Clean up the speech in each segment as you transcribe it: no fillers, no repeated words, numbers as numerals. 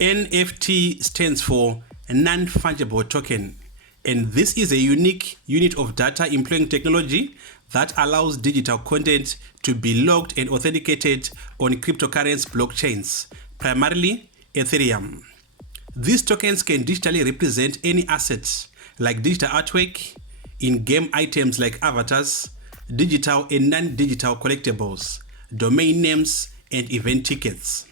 NFT stands for non-fungible token, and this is a unique unit of data employing technology that allows digital content to be logged and authenticated on cryptocurrency blockchains, primarily Ethereum. These tokens can digitally represent any assets like digital artwork, in-game items like avatars, digital and non-digital collectables, domain names, and event tickets.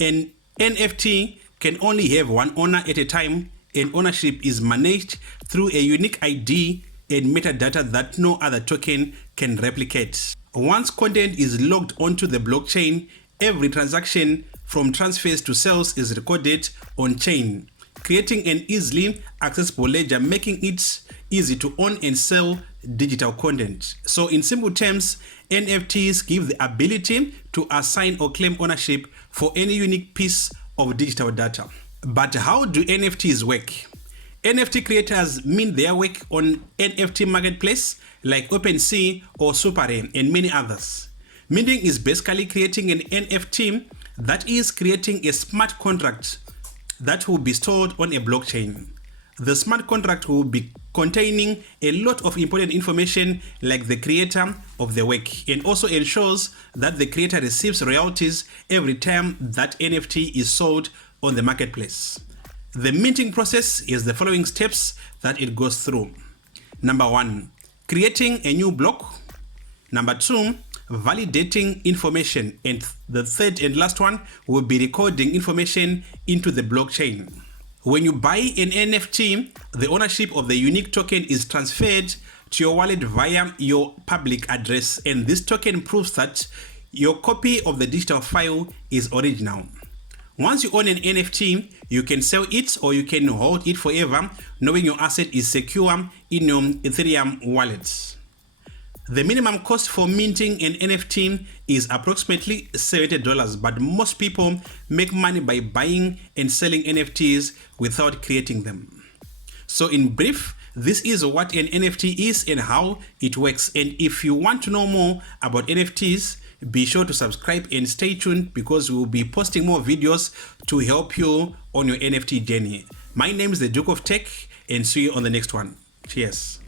An NFT can only have one owner at a time, and ownership is managed through a unique ID and metadata that no other token can replicate. Once content is logged onto the blockchain, every transaction from transfers to sales is recorded on-chain, creating an easily accessible ledger, making it easy to own and sell digital content. So in simple terms, NFTs give the ability to assign or claim ownership for any unique piece of digital data. But how do NFTs work? NFT creators mint their work on NFT marketplace like OpenSea or SuperRare and many others. Minting is basically creating an NFT, that is creating a smart contract that will be stored on a blockchain. The smart contract will be containing a lot of important information like the creator of the work, and also ensures that the creator receives royalties every time that NFT is sold on the marketplace. The minting process is the following steps that it goes through. Number 1, creating a new block. Number 2, validating information. And the third and last one will be recording information into the blockchain. When you buy an NFT, the ownership of the unique token is transferred to your wallet via your public address, and this token proves that your copy of the digital file is original. Once you own an NFT, you can sell it or you can hold it forever, knowing your asset is secure in your Ethereum wallet. The minimum cost for minting an NFT is approximately $70, but most people make money by buying and selling NFTs without creating them. So in brief, this is what an NFT is and how it works. And if you want to know more about NFTs, be sure to subscribe and stay tuned, because we will be posting more videos to help you on your NFT journey. My name is the Duke of Tech, and see you on the next one. Cheers.